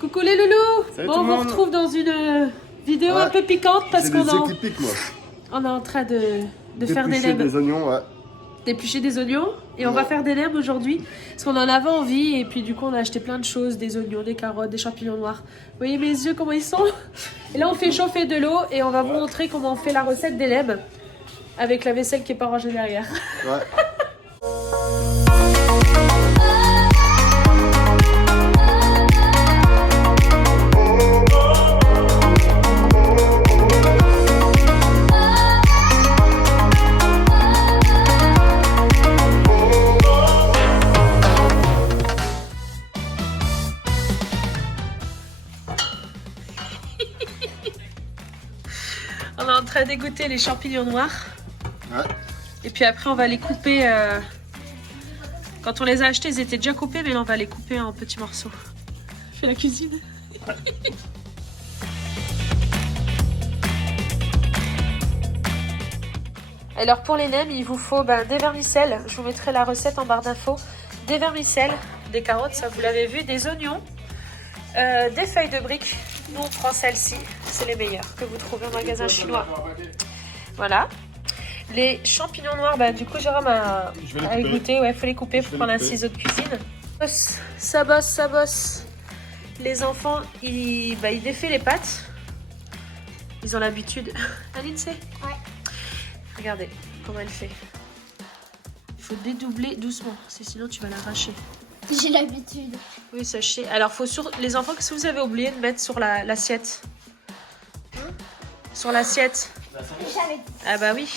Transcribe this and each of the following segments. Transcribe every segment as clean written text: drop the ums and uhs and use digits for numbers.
Coucou les loulous. Salut Bon, tout on le vous monde. retrouve dans une vidéo un peu piquante parce qu'on J'ai des yeux qui piquent, moi. on est en train de faire des D'éplucher nems. des oignons, ouais. D'éplucher des oignons et on va faire des nems aujourd'hui parce qu'on en avait envie et puis du coup on a acheté plein de choses, des oignons, des carottes, des champignons noirs. Vous voyez mes yeux comment ils sont? Et là on fait chauffer de l'eau et on va vous montrer comment on fait la recette des nems avec la vaisselle qui est pas rangée derrière. Ouais. On est en train d'égoutter les champignons noirs. Ouais. Et puis après on va les couper. Quand on les a achetés ils étaient déjà coupés mais là on va les couper en petits morceaux. Je fais la cuisine. Alors pour les nems il vous faut des vermicelles. Je vous mettrai la recette en barre d'infos. Des vermicelles, des carottes, ça vous l'avez vu, des oignons, des feuilles de briques. Nous on prend celles-ci, c'est les meilleures que vous trouvez au magasin chinois. Voilà. Les champignons noirs, du coup Jérôme a égoutté, ouais, faut les couper pour prendre un ciseau de cuisine. Ça bosse. Les enfants, ils défait les pâtes. Ils ont l'habitude. Aline, c'est ? Ouais. Regardez comment elle fait. Il faut dédoubler doucement, sinon tu vas l'arracher. J'ai l'habitude. Oui, sachez. Alors, faut les enfants, qu'est-ce que vous avez oublié de mettre sur l'assiette? Sur l'assiette. J'avais Ah bah oui.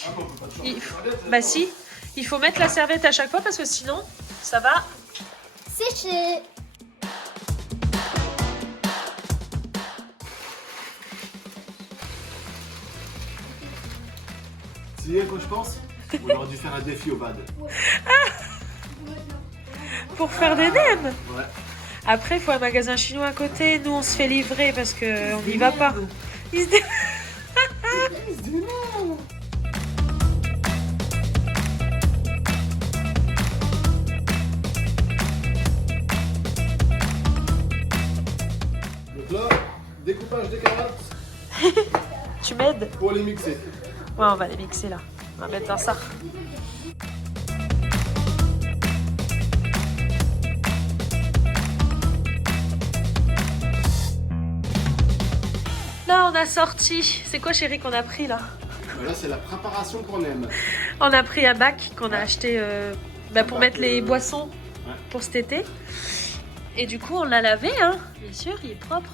Bah si. Il faut mettre la serviette à chaque fois parce que sinon, ça va. séché. Tu sais à quoi je pense? On aurait dû faire un défi au BAD. Pour faire des nems. Ouais. Après, il faut un magasin chinois à côté. Nous, on se fait livrer parce qu'on n'y va pas. Ils se dé- Donc là, découpage des carottes Tu m'aides? pour les mixer. Ouais, on va les mixer là. On va mettre dans ça. Là, on a sorti. C'est quoi, chérie, qu'on a pris là? Là, c'est la préparation qu'on aime. On a pris un bac qu'on a acheté pour mettre les boissons pour cet été. Et du coup, on l'a lavé, hein. Bien sûr, il est propre.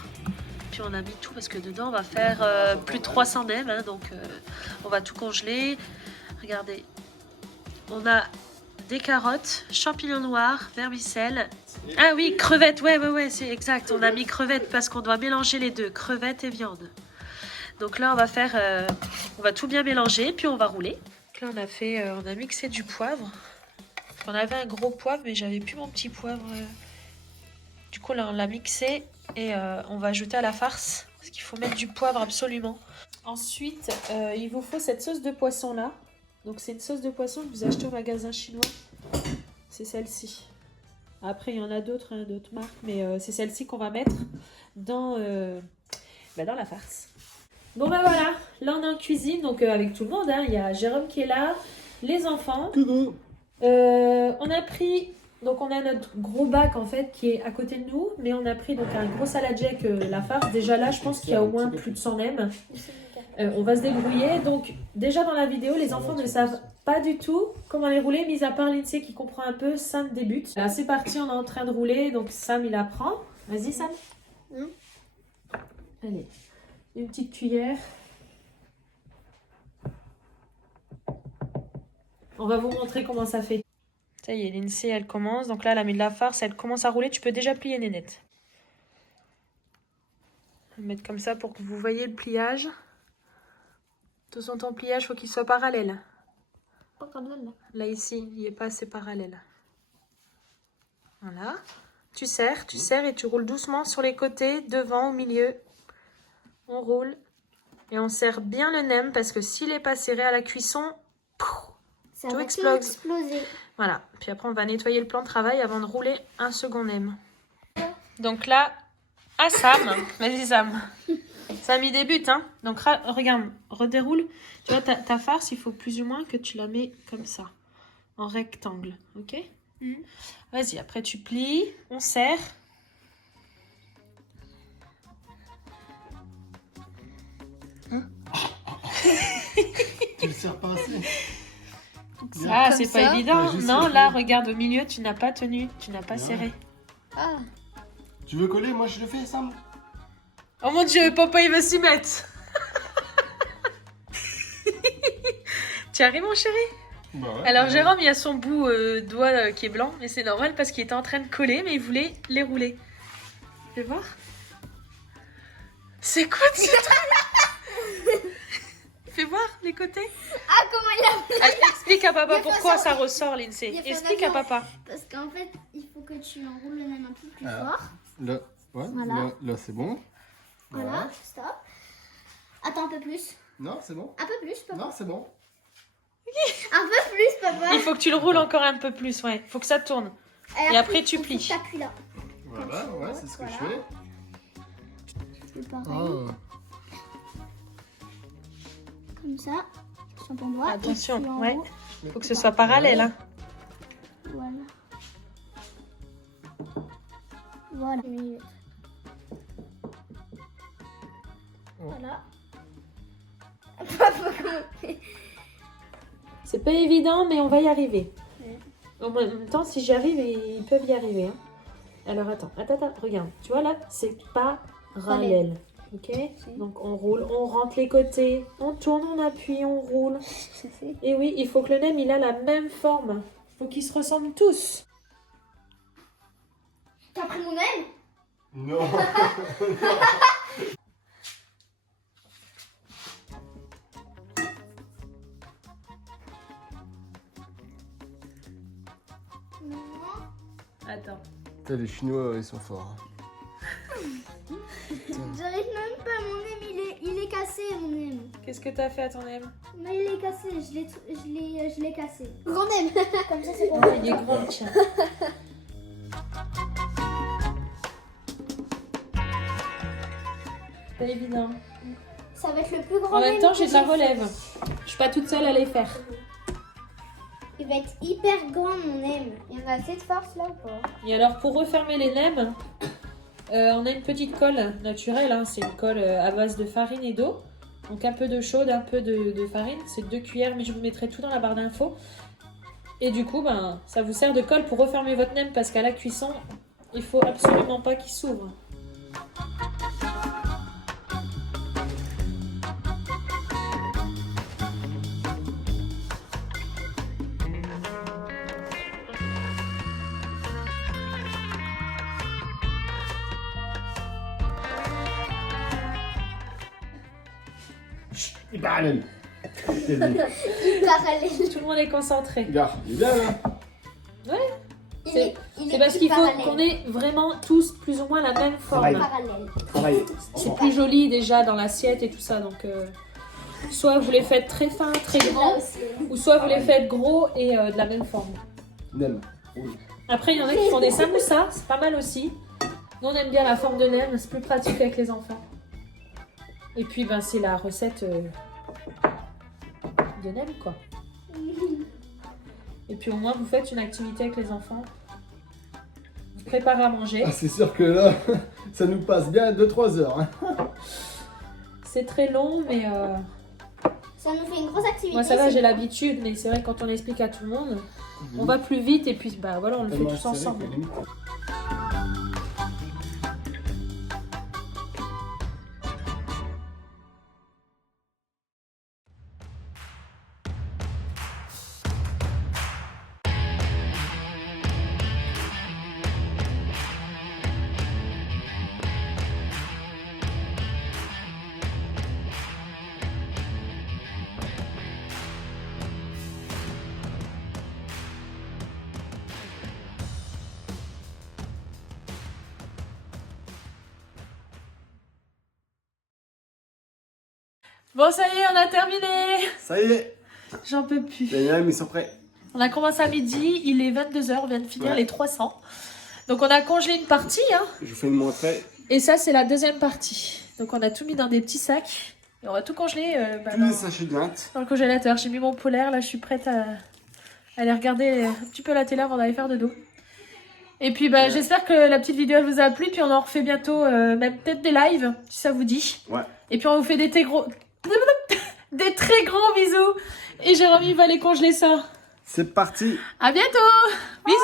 Puis on a mis tout parce que dedans, on va faire plus de 300 nems. Hein, donc, on va tout congeler. Regardez. On a des carottes, champignons noirs, vermicelles. Ah oui, crevettes. Ouais, c'est exact. On a mis crevettes parce qu'on doit mélanger les deux, crevettes et viande. Donc là, on va tout bien mélanger, puis on va rouler. Là, on a mixé du poivre. On avait un gros poivre, mais j'avais plus mon petit poivre. Du coup, là, on l'a mixé et on va ajouter à la farce parce qu'il faut mettre du poivre absolument. Ensuite, il vous faut cette sauce de poisson là. Donc, c'est une sauce de poisson que vous achetez au magasin chinois. C'est celle-ci. Après, il y en a d'autres marques, mais c'est celle-ci qu'on va mettre dans la farce. Bon voilà, là on est en cuisine, donc avec tout le monde, hein. Il y a Jérôme qui est là, les enfants. On a pris, donc on a notre gros bac en fait qui est à côté de nous, mais on a pris donc un gros saladier avec la farce. Déjà là, je pense qu'il y a au moins plus de 100 nems. On va se débrouiller. Donc déjà dans la vidéo, les enfants ne savent pas du tout comment les rouler, mis à part Lindsay qui comprend un peu. Sam débute. Là c'est parti, on est en train de rouler, donc Sam il apprend. Vas-y Sam. Allez. Une petite cuillère. On va vous montrer comment ça fait. Ça y est, Lindsay, elle commence. Donc là, elle a mis de la farce, elle commence à rouler. Tu peux déjà plier, Nénette. On va mettre comme ça pour que vous voyez le pliage. Attention, ton pliage, il faut qu'il soit parallèle. Pas comme ça, là. Là, ici, il n'est pas assez parallèle. Voilà. Tu serres et tu roules doucement sur les côtés, devant, au milieu. On roule et on serre bien le nem parce que s'il n'est pas serré à la cuisson, Ça tout va explose. tout exploser. Voilà. Puis après, on va nettoyer le plan de travail avant de rouler un second nem. Donc là, à Sam. Vas-y, Sam. Sam, il débute, hein. Donc, regarde, redéroule. Tu vois, ta farce, il faut plus ou moins que tu la mets comme ça, en rectangle, ok? Vas-y, après tu plies, on serre. Tu le serres pas assez. Ah, comme c'est ça. pas évident. Je sais, Non, je là, sais. regarde, au milieu, tu n'as pas tenu, tu n'as pas Ouais. serré. Ah. Tu veux coller? Moi je le fais, Sam. Oh mon Dieu, papa, il va s'y mettre. Tu arrives, mon chéri? Bah ouais. Alors, Jérôme, il a son bout doigt qui est blanc, mais c'est normal parce qu'il était en train de coller, mais il voulait les rouler. Fais voir. C'est quoi ce truc? Fais voir les côtés. Ah, comment il a... Ah, explique à papa Il faut pourquoi ça- ça ressort, Lindsay. il faut Explique ça- à papa. Parce qu'en fait, il faut que tu enroules le même un peu plus Ah. fort. Là, ouais, Voilà. là c'est bon. Voilà, stop. Attends un peu plus. Non, c'est bon. Un peu plus, papa. Non, c'est bon. Un peu plus, papa. Il faut que tu le roules encore un peu plus, ouais. Faut que ça tourne. Et après, tu il faut que plies. t'appuies là. Voilà, ouais, c'est ce que je Voilà. fais. C'est pareil. Oh. Comme ça. Sur ton doigt. Attention, Et tu ouais. enroules. Faut que ce soit parallèle, hein. Voilà. Voilà. Voilà. Papa, comment- C'est pas évident, mais on va y arriver. Ouais. En même temps, si j'y arrive, ils peuvent y arriver. Hein. Alors, attends, regarde. Tu vois là, c'est parallèle. Ok? Donc, on roule, on rentre les côtés, on tourne, on appuie, on roule. Et oui, il faut que le nem, il a la même forme. Il faut qu'ils se ressemblent tous. T'as pris mon aile? Non. Non. Attends. Putain, les Chinois, ils sont forts. J'arrive même pas, mon aime, il est cassé, mon aime. Qu'est-ce que t'as fait à ton nem? Mais il est cassé, je l'ai cassé. Grand aime. Comme ça, c'est pour Ah, il est grand, tiens. Pas évident. Ça va être le plus grand En même aime temps, que j'ai de la fait. relève. Je suis pas toute seule à les faire. Il va être hyper grand, mon aime. Il y en a assez de force là ou pas? Et alors, pour refermer les nems, on a une petite colle naturelle. Hein. C'est une colle à base de farine et d'eau. Donc un peu d'eau chaude, un peu de farine. C'est 2 cuillères, mais je vous mettrai tout dans la barre d'infos. Et du coup, ben, ça vous sert de colle pour refermer votre nem parce qu'à la cuisson, il faut absolument pas qu'il s'ouvre. Il parallèle. Parallèle. Tout le monde est concentré. Regarde, il est bien là. C'est parce qu'il faut qu'on ait vraiment tous plus ou moins la même forme. Pareil. Parallèle. Travaille. C'est plus joli déjà dans l'assiette et tout ça. Donc, soit vous les faites très fins, très Là grands, aussi. ou soit vous les faites gros et de la même forme. Nem. Oui. Après, il y en a qui font des samoussas, c'est pas mal aussi. Nous, on aime bien la forme de nem, c'est plus pratique avec les enfants. Et puis, ben, c'est la recette de nem, quoi. Et puis, au moins, vous faites une activité avec les enfants. Vous préparez à manger. Ah, c'est sûr que là, ça nous passe bien 2-3 heures. Hein. C'est très long, mais Ça nous fait une grosse activité. moi, ça va, c'est j'ai bon. l'habitude. Mais c'est vrai que quand on explique à tout le monde, on va plus vite et puis, bah voilà, on le fait Tellement tous serré ensemble. que limite- Bon, ça y est, on a terminé. Ça y est, J'en peux plus. les nems, ils sont prêts. On a commencé à midi, il est 22h, on vient de finir Ouais. les 300. Donc on a congelé une partie, hein. Je vous fais une montrer. Et ça, c'est la deuxième partie. Donc, on a tout mis dans des petits sacs. Et on va tout congeler Tous les sachets de gratte. dans le congélateur. J'ai mis mon polaire. Là, je suis prête à aller regarder un petit peu la télé avant d'aller faire dodo. Et puis, bah, j'espère que la petite vidéo elle vous a plu. Puis, on en refait bientôt, même peut-être des lives, si ça vous dit. Ouais. Et puis, on vous fait des très gros bisous. Et Jérémy va aller congeler ça. C'est parti. À bientôt. Bisous.